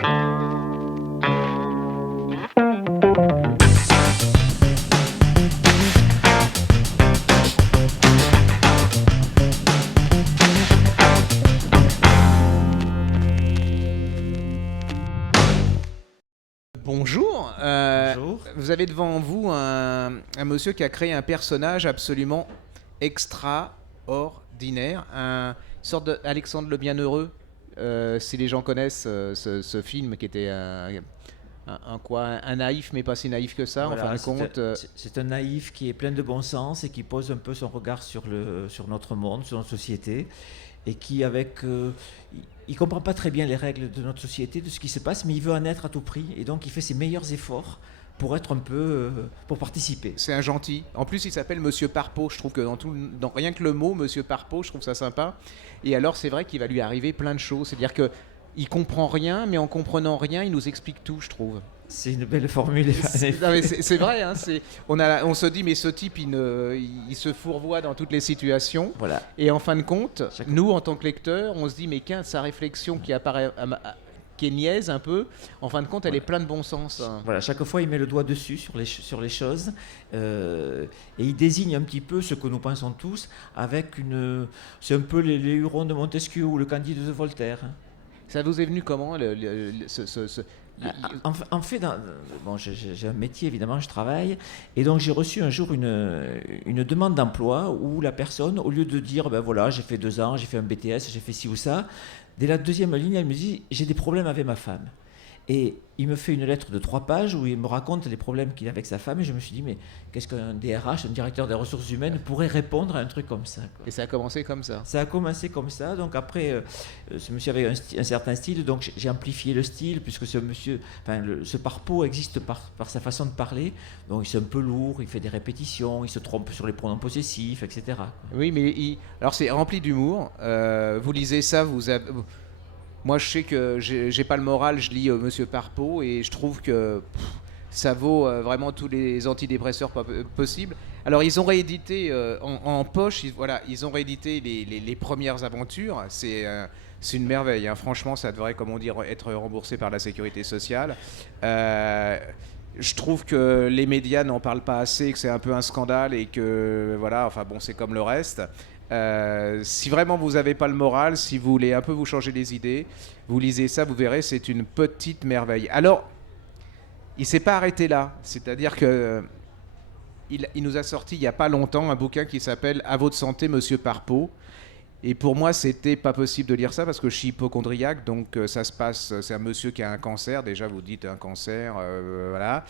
Bonjour, Bonjour. vous avez devant vous un monsieur qui a créé un personnage absolument extraordinaire, une sorte d'Alexandre le Bienheureux, si les gens connaissent ce film qui était un naïf mais pas si naïf que ça en fin Voilà, de compte. c'est un naïf qui est plein de bon sens et qui pose un peu son regard sur notre monde, sur notre société, et qui il comprend pas très bien les règles de notre société, de ce qui se passe, mais il veut en être à tout prix, et donc il fait ses meilleurs efforts pour être un peu, pour participer. C'est un gentil. En plus, il s'appelle Monsieur Parpeau. Je trouve que dans rien que le mot Monsieur Parpeau, je trouve ça sympa. Et alors, c'est vrai qu'il va lui arriver plein de choses. C'est-à-dire que il comprend rien, mais en comprenant rien, il nous explique tout, je trouve. C'est une belle formule. Non, mais c'est vrai, hein, on se dit, mais ce type, il se fourvoie dans toutes les situations. Voilà. Et en fin de compte, Chaque- nous, en tant que lecteurs, on se dit, mais sa réflexion qui apparaît, qui est niaise un peu, en fin de compte, elle est pleine de bon sens, hein. Voilà, chaque fois il met le doigt dessus sur les choses, et il désigne un petit peu ce que nous pensons tous avec c'est un peu les Hurons de Montesquieu ou le Candide de Voltaire. Ça vous est venu comment, En fait, bon, j'ai un métier, évidemment, je travaille, et donc j'ai reçu un jour une demande d'emploi où la personne, au lieu de dire, ben voilà, j'ai fait 2 ans, j'ai fait un BTS, j'ai fait ci ou ça, dès la deuxième ligne, elle me dit, j'ai des problèmes avec ma femme. Et il me fait une lettre de 3 pages où il me raconte les problèmes qu'il a avec sa femme, et je me suis dit, mais qu'est-ce qu'un DRH, un directeur des ressources humaines, pourrait répondre à un truc comme ça, quoi. Et ça a commencé comme ça. Ça a commencé comme ça, donc après, ce monsieur avait un certain style, donc j'ai amplifié le style, puisque ce monsieur, enfin, ce parpo existe par sa façon de parler, donc il est un peu lourd, il fait des répétitions, il se trompe sur les pronoms possessifs, etc., quoi. Oui, mais alors c'est rempli d'humour. Vous lisez ça, moi je sais que j'ai pas le moral, je lis Monsieur Parpeau et je trouve que ça vaut vraiment tous les antidépresseurs possibles. Alors ils ont réédité en poche, voilà, ils ont réédité les premières aventures. C'est une merveille, hein. Franchement, ça devrait, comme on dit, être remboursé par la sécurité sociale. Euh, je trouve que les médias n'en parlent pas assez, que c'est un peu un scandale et que voilà, enfin bon, c'est comme le reste. Si vraiment vous n'avez pas le moral, si vous voulez un peu vous changer les idées, vous lisez ça, vous verrez, c'est une petite merveille. Alors, il s'est pas arrêté là, c'est-à-dire que il nous a sorti il y a pas longtemps un bouquin qui s'appelle À votre santé, Monsieur Parpeau. Et pour moi, c'était pas possible de lire ça parce que je suis hypochondriaque, donc ça se passe. C'est un monsieur qui a un cancer. Déjà, vous dites un cancer, voilà.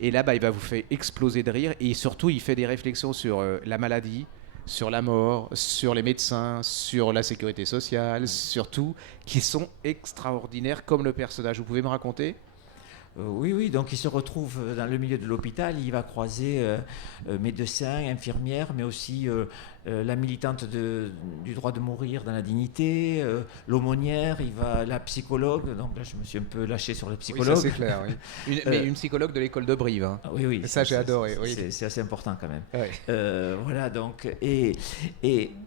Et là, bah, il va vous faire exploser de rire. Et surtout, il fait des réflexions sur la maladie, sur la mort, sur les médecins, sur la sécurité sociale, sur tout, qui sont extraordinaires comme le personnage. Vous pouvez me raconter? Oui, oui, donc il se retrouve dans le milieu de l'hôpital, il va croiser médecins, infirmières, mais aussi la militante du droit de mourir dans la dignité, l'aumônière, la psychologue, donc là je me suis un peu lâché sur le Oui, ça psychologue. c'est clair. Oui. Mais une psychologue de l'école de Brive, hein. Ah oui, oui, Ça, j'ai adoré. Oui. c'est assez important quand même. Ouais. Voilà, donc, et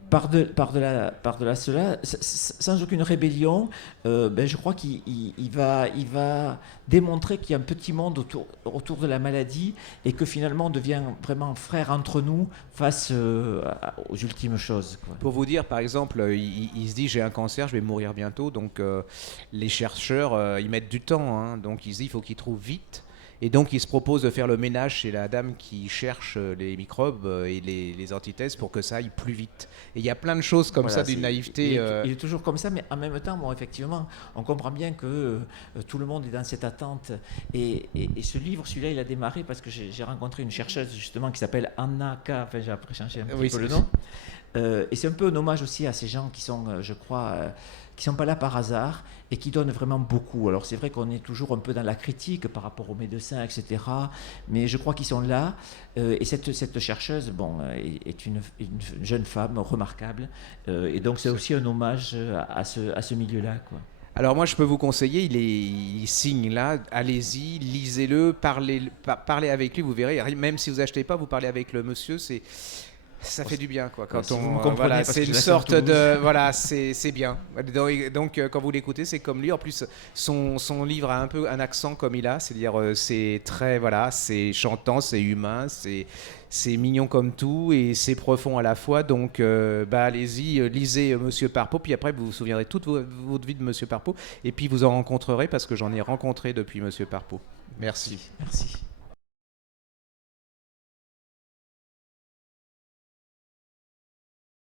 par-delà cela, sans aucune rébellion, ben, je crois qu'il va démontrer qu'il y a un petit monde autour de la maladie et que finalement on devient vraiment frère entre nous face aux ultimes choses, quoi. Pour vous dire, par exemple, il se dit j'ai un cancer, je vais mourir bientôt, donc les chercheurs, ils mettent du temps, hein. Donc il se dit il faut qu'ils trouvent vite. Et donc il se propose de faire le ménage chez la dame qui cherche les microbes et les antithèses pour que ça aille plus vite. Et il y a plein de choses comme Voilà, ça d'une naïveté. il est toujours comme ça, mais en même temps, bon, effectivement, on comprend bien que tout le monde est dans cette attente. Et ce livre, celui-là, il a démarré parce que j'ai rencontré une chercheuse justement qui s'appelle Anna K. Enfin, j'ai après changé un petit Oui, peu le nom. Et c'est un peu un hommage aussi à ces gens qui sont, je crois, qui sont pas là par hasard et qui donnent vraiment beaucoup. Alors c'est vrai qu'on est toujours un peu dans la critique par rapport aux médecins, etc. Mais je crois qu'ils sont là. Et cette chercheuse, bon, est une jeune femme remarquable. Et donc c'est aussi un hommage à ce milieu-là, quoi. Alors moi je peux vous conseiller, il signe là, allez-y, lisez-le, parlez avec lui, vous verrez, même si vous achetez pas, vous parlez avec le monsieur, Ça fait du bien, quoi. Quand Si vous on, me comprenez, voilà, parce c'est que une je la fais en sorte Toulouse. de, voilà, c'est bien. Donc, quand vous l'écoutez, c'est comme lui. En plus, son livre a un peu un accent comme il a, c'est-à-dire c'est très, voilà, c'est chantant, c'est humain, c'est mignon comme tout et c'est profond à la fois. Donc, allez-y, lisez Monsieur Parpeau, puis après vous vous souviendrez toute votre vie de Monsieur Parpeau, et puis vous en rencontrerez parce que j'en ai rencontré depuis Monsieur Parpeau. Merci. Merci.